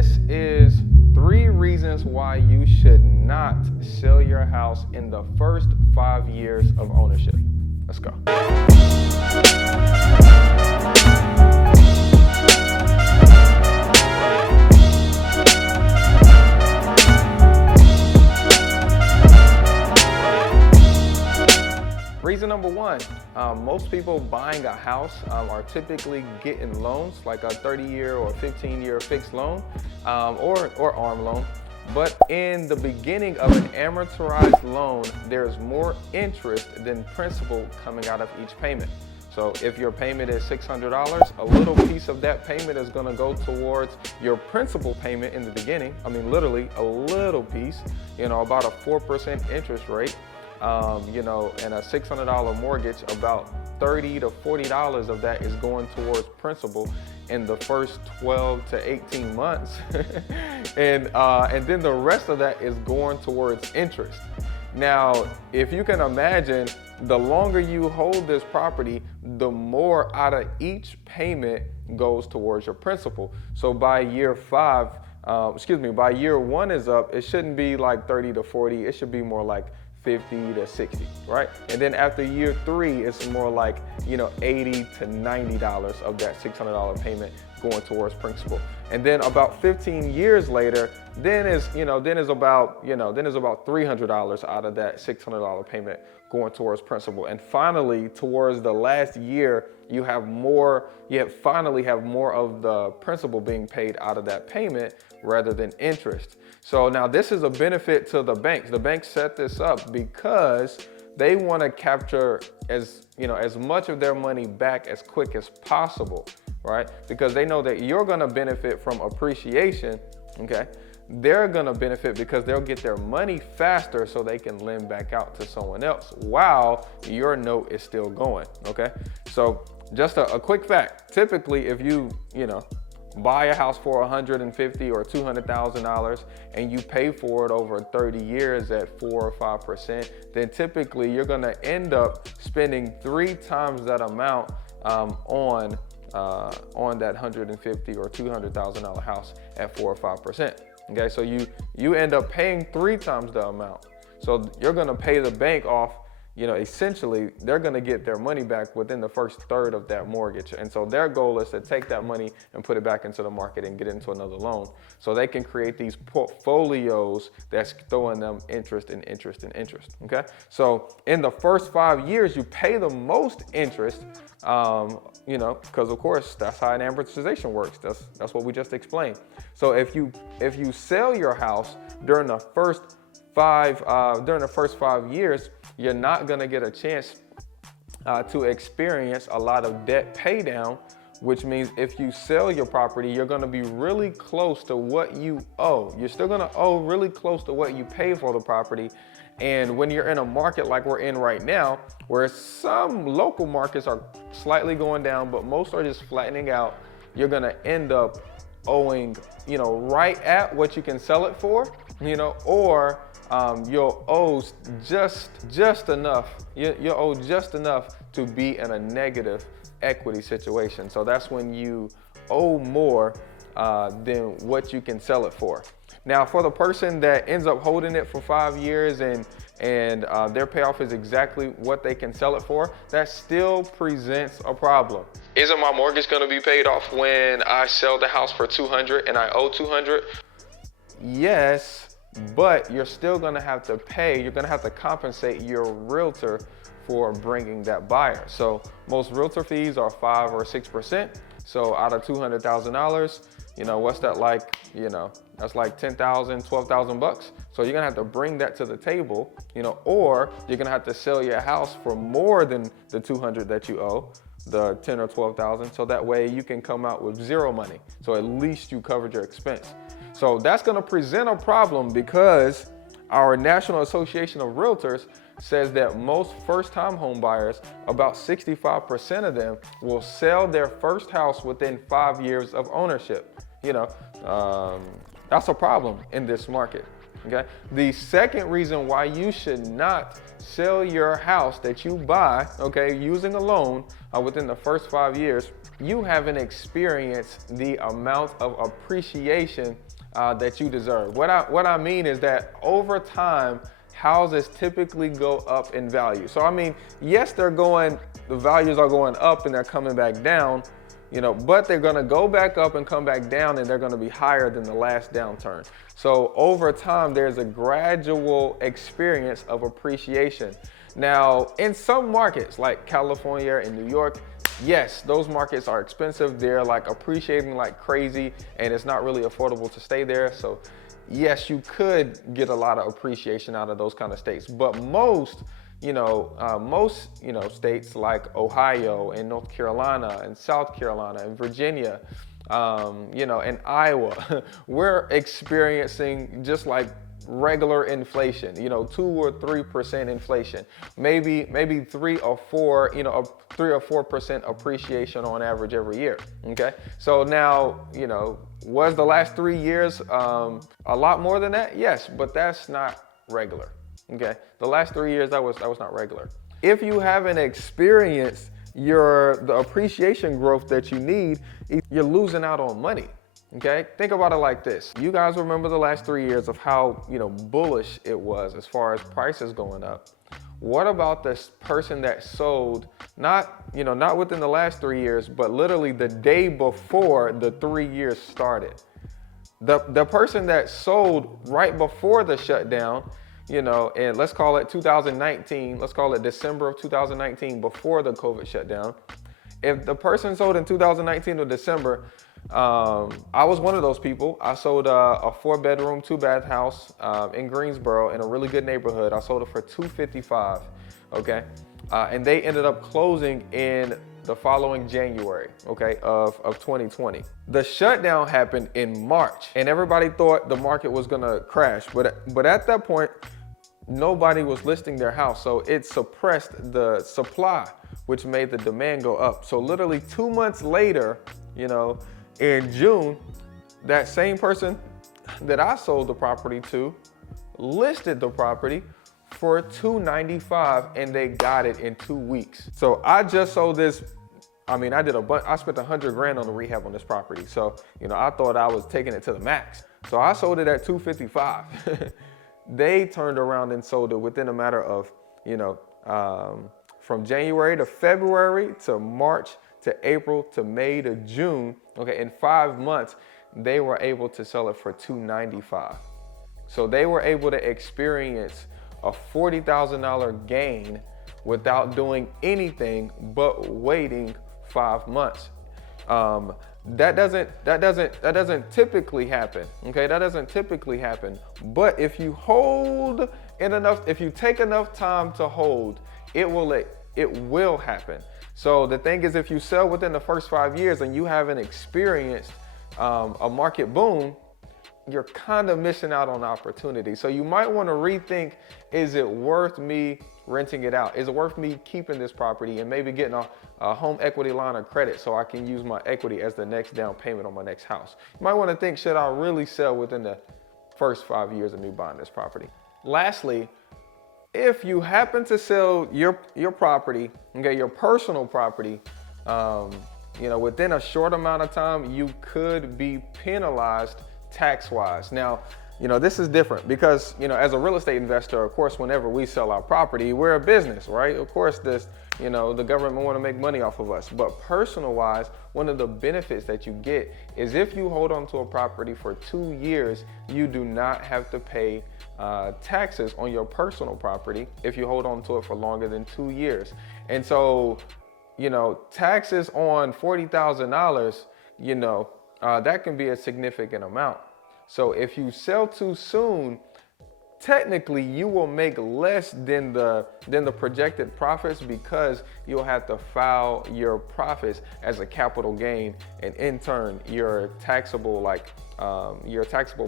this is 3 reasons why you should not sell your house in the first 5 years of ownership. Let's go. Reason number 1, most people buying a house are typically getting loans like a 30-year or 15-year fixed loan or ARM loan. But in the beginning of an amortized loan, there's more interest than principal coming out of each payment. So if your payment is $600, a little piece of that payment is going to go towards your principal payment in the beginning. I mean, literally a little piece, about a 4% interest rate. And a $600 mortgage, about $30 to $40 of that is going towards principal in the first 12 to 18 months. and then the rest of that is going towards interest. Now, if you can imagine, the longer you hold this property, the more out of each payment goes towards your principal. So by year 1 is up, it shouldn't be like 30 to 40, it should be more like 50 to 60, right? And then after year 3, it's more like, $80 to $90 of that $600 payment going towards principal. And then about 15 years later, then is about $300 out of that $600 payment going towards principal. And finally, towards the last year, you finally have more of the principal being paid out of that payment rather than interest. So now this is a benefit to the banks. The banks set this up because they want to capture as much of their money back as quick as possible, right? Because they know that you're going to benefit from appreciation, okay? They're going to benefit because they'll get their money faster so they can lend back out to someone else while your note is still going, okay? So just a quick fact, typically if you buy a house for $150,000 or $200,000 and you pay for it over 30 years at 4 or 5%, then typically you're going to end up spending 3 times that amount on that $150,000 or $200,000 house at 4 or 5%. Okay, so you end up paying 3 times the amount. So you're going to pay the bank off. Essentially, they're going to get their money back within the first third of that mortgage. And so their goal is to take that money and put it back into the market and get into another loan. So they can create these portfolios that's throwing them interest and interest and interest, okay? So in the first 5 years, you pay the most interest, because of course, that's how an amortization works. That's what we just explained. So if you sell your house during the first 5 years, you're not going to get a chance to experience a lot of debt pay down, which means if you sell your property, you're going to be really close to what you owe. You're still going to owe really close to what you pay for the property. And when you're in a market like we're in right now, where some local markets are slightly going down, but most are just flattening out, you're going to end up owing, right at what you can sell it for, or you'll owe just enough. You'll owe just enough to be in a negative equity situation. So that's when you owe more than what you can sell it for. Now, for the person that ends up holding it for 5 years and their payoff is exactly what they can sell it for, that still presents a problem. Isn't my mortgage going to be paid off when I sell the house for $200 and I owe $200? Yes, but you're still going to have to pay. You're going to have to compensate your realtor for bringing that buyer. So most realtor fees are 5 or 6%. So out of $200,000, what's that like? That's like $10,000, $12,000. So you're gonna have to bring that to the table, or you're gonna have to sell your house for more than the $200 that you owe, the $10,000 or $12,000. So that way you can come out with zero money. So at least you covered your expense. So that's gonna present a problem because our National Association of Realtors says that most first-time home buyers, about 65% of them, will sell their first house within 5 years of ownership. That's a problem in this market, okay? The second reason why you should not sell your house that you buy, okay, using a loan within the first 5 years you haven't experienced the amount of appreciation that you deserve. What I mean is that over time, houses typically go up in value. So I mean, yes, the values are going up and they're coming back down, but they're gonna go back up and come back down, and they're gonna be higher than the last downturn. So over time, there's a gradual experience of appreciation. Now, in some markets like California and New York, yes, those markets are expensive. They're like appreciating like crazy, and it's not really affordable to stay there. So yes, you could get a lot of appreciation out of those kind of states, but most states like Ohio and North Carolina and South Carolina and Virginia, and Iowa, we're experiencing just like regular inflation, 2 or 3% inflation, maybe 3 or 4% appreciation on average every year. Okay, so now, was the last 3 years a lot more than that? Yes, but that's not regular. Okay, the last 3 years that was not regular. If you haven't experienced the appreciation growth that you need, you're losing out on money. Okay, think about it like this. You guys remember the last 3 years of how bullish it was as far as prices going up. What about this person that sold not within the last 3 years, but literally the day before the 3 years started? The person that sold right before the shutdown, and let's call it 2019, let's call it December of 2019, before the COVID shutdown. If the person sold in 2019 or December, I was one of those people. I sold a 4-bedroom, 2-bath house in Greensboro in a really good neighborhood. I sold it for $255, okay? And they ended up closing in the following January, okay, of 2020. The shutdown happened in March, and everybody thought the market was gonna crash, but at that point, nobody was listing their house, so it suppressed the supply, which made the demand go up. So literally 2 months later, in June, that same person that I sold the property to listed the property for $295, and they got it in 2 weeks. So I just sold this. I mean, I spent $100,000 on the rehab on this property. So, I thought I was taking it to the max. So I sold it at $255. They turned around and sold it within a matter of, from January to February to March to April to May to June. Okay, in 5 months, they were able to sell it for $295. So they were able to experience a $40,000 gain without doing anything but waiting 5 months. That doesn't typically happen. Okay, that doesn't typically happen. But if you if you take enough time to hold, it will happen. So the thing is, if you sell within the first 5 years and you haven't experienced a market boom, you're kind of missing out on opportunity. So you might want to rethink, is it worth me renting it out? Is it worth me keeping this property and maybe getting a home equity line of credit so I can use my equity as the next down payment on my next house? You might want to think, should I really sell within the first 5 years of me buying this property? Lastly, if you happen to sell your property, okay, your personal property, within a short amount of time, you could be penalized tax-wise. Now, this is different because, as a real estate investor, of course, whenever we sell our property, we're a business, right? Of course, the government want to make money off of us. But personal-wise, one of the benefits that you get is if you hold on to a property for 2 years, you do not have to pay taxes on your personal property if you hold on to it for longer than 2 years. And so, taxes on $40,000, that can be a significant amount. So if you sell too soon, technically you will make less than the projected profits because you'll have to file your profits as a capital gain, and in turn your taxable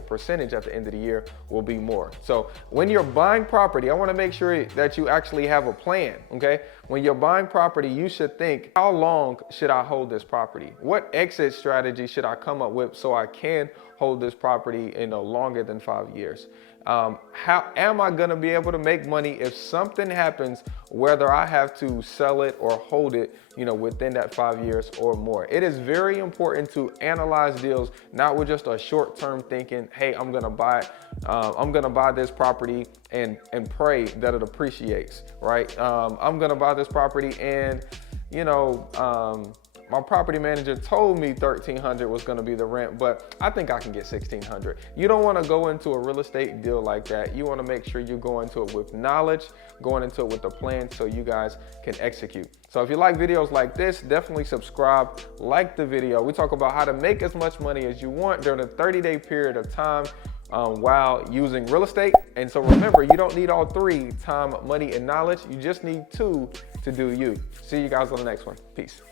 percentage at the end of the year will be more. So when you're buying property, I want to make sure that you actually have a plan, okay? When you're buying property, you should think, how long should I hold this property? What exit strategy should I come up with so I can hold this property, longer than 5 years. How am I gonna be able to make money if something happens, whether I have to sell it or hold it, within that 5 years or more? It is very important to analyze deals, not with just a short-term thinking, hey, I'm gonna buy this property and pray that it appreciates, right? I'm gonna buy this property and, my property manager told me $1,300 was gonna be the rent, but I think I can get $1,600. You don't wanna go into a real estate deal like that. You wanna make sure you go into it with knowledge, going into it with a plan so you guys can execute. So if you like videos like this, definitely subscribe, like the video. We talk about how to make as much money as you want during a 30-day period of time while using real estate. And so remember, you don't need all three: time, money, and knowledge. You just need two to do you. See you guys on the next one. Peace.